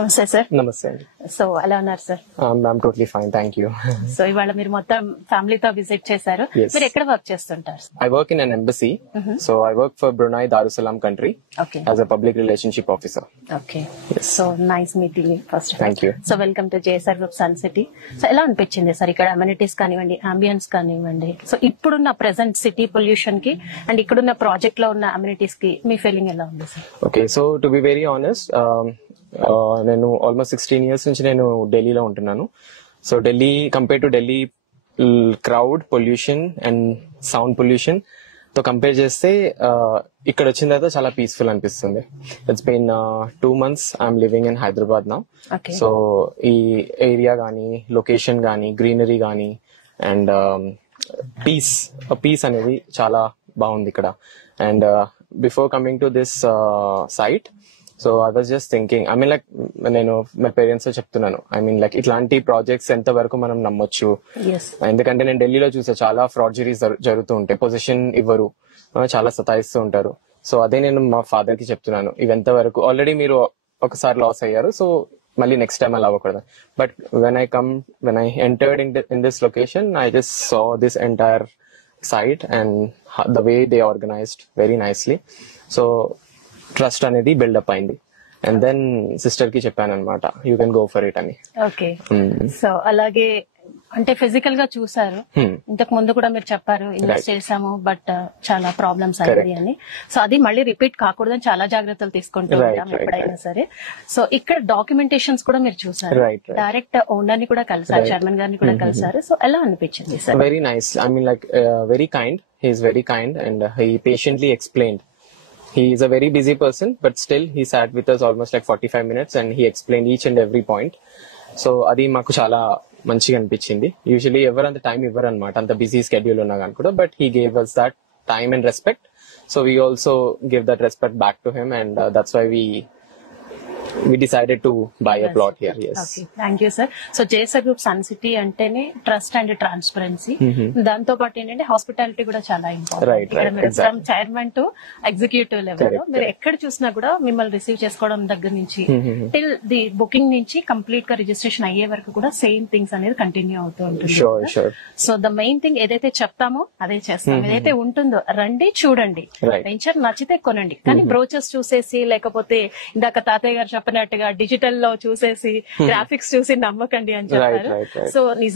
నమస్తే సార్. నమస్తే అండి. సో ఎలా ఉన్నారు sir? I'm totally fine, thank you. So ఇవాళ మీరు మొత్తం ఫ్యామిలీతో విజిట్ చేశారు. Yes. మీరు ఎక్కడ వర్క్ చేస్తుంటారు? I work in an embassy. So I work for Brunei Darussalam country okay as a public relationship officer. Okay. Yes. So nice meeting first. Thank you. So welcome to JSR group sun city. So ఎలా అనిపించింది sir ఇక్కడ amenities కానివ్వండి, ambience కానివ్వండి, so ఇప్పుడున్న present city pollution కి and ఇక్కడున్న project లో ఉన్న అమ్యూనిటీస్ కి మీ ఫీలింగ్ ఎలా ఉంది sir? Okay, so to be very honest, నేను ఆల్మోస్ట్ 16 years నుంచి నేను ఢిల్లీలో ఉంటున్నాను. So Delhi compare to Delhi crowd pollution and sound pollution తో కంపేర్ చేస్తే ఇక్కడ వచ్చిన తర్వాత చాలా పీస్ఫుల్ అనిపిస్తుంది. It's been 2 months I'm living in Hyderabad now. Okay. So ఈ ఏరియా గానీ, లొకేషన్ గానీ, గ్రీనరీ గానీ అండ్ పీస్ అనేది చాలా బాగుంది ఇక్కడ. And before coming to this site, so I was just thinking, I mean like నేను మా పేరెంట్స్ తో చెప్తున్నాను, ఐ మీన్ లైక్ ఇట్లాంటి ప్రాజెక్ట్స్ ఎంత వరకు మనం నమ్మొచ్చు. Yes. ఎందుకంటే నేను ఢిల్లీలో చూసా చాలా ఫ్రాడ్జరీస్ జరుగుతూ ఉంటాయి, పొజిషన్ ఇవ్వరు, చాలా సతాయిస్తూ ఉంటారు. సో అదే నేను మా ఫాదర్ కి చెప్తున్నాను, ఇవెంత వరకు ఆల్రెడీ మీరు ఒకసారి లాస్ అయ్యారు, సో మళ్ళీ నెక్స్ట్ టైం అలా అవ్వకూడదు. But when I entered in this location, I just saw this entire site and the way they organized very nicely. So trust అనేది బిల్డప్ అయింది. అండ్ దెన్ సిస్టర్ కి చెప్పాను అనమాట, you can go for it అని. Okay. So అలాగే అంటే physical గా చూసారు, ఇంతకు ముందు కూడా మీరు చెప్పారు ఇన్వెస్ట్ చేసాము బట్ చాలా ప్రాబ్లమ్స్ అయ్యాయి అని. సో అది మళ్ళీ రిపీట్ కాకూడదని చాలా జాగ్రత్తలు తీసుకుంటూ ఉంటాం ఎప్పుడైనా సరే. సో ఇక్కడ డాక్యుమెంటేషన్స్ కూడా మీరు చూసారు, డైరెక్ట్ ఓనర్ ని కూడా కలిసారు, చైర్మన్ గారిని కూడా కలిసారు. సో ఎలా అనిపించింది sir? Very nice, I mean like very kind, he's very kind and he patiently explained. He is a very busy person, but still he sat with us almost like 45 minutes and he explained each and every point. So అది మాకు చాలా మంచిగా అనిపించింది. Usually ఎవరు అంత time ఇవ్వరు అనమాట, అంత బిజీ స్కెడ్యూల్ ఉన్నా కానీ కూడా, but he gave us that time and respect. So we also give that respect back to him and that's why we decided to buy a plot here. Yes. Okay, thank you sir. So JSR group sun city అంటేనే trust and transparency, దాంతో పాటు ఏంటంటే hospitality కూడా చాలా important. ఇక్కడ మీరు from chairman to executive level లో మీరు ఎక్కడ చూసినా కూడా మిమ్మల్ని రిసీవ్ చేసుకోవడం దగ్గర నుంచి టిల్ ది బుకింగ్ నుంచి కంప్లీట్ గా రిజిస్ట్రేషన్ అయ్యే వరకు కూడా సేమ్ థింగ్స్ అనేది కంటిన్యూ అవుతూ ఉంటుంది. సో ద మెయిన్ థింగ్ ఏదైతే చెప్తామో అదే చేస్తాం, ఏదైతే ఉంటుందో రండి చూడండి, వెంచర్ నచ్చితే కొనండి. కానీ బ్రోచర్స్ చూసేసి లేకపోతే ఇందాక తాతయ్య గారు చెప్పినట్టుగా డిజిటల్ లో చూసేసి గ్రాఫిక్స్ చూసి నమ్మకండి అని చెప్పారు. సో నిజం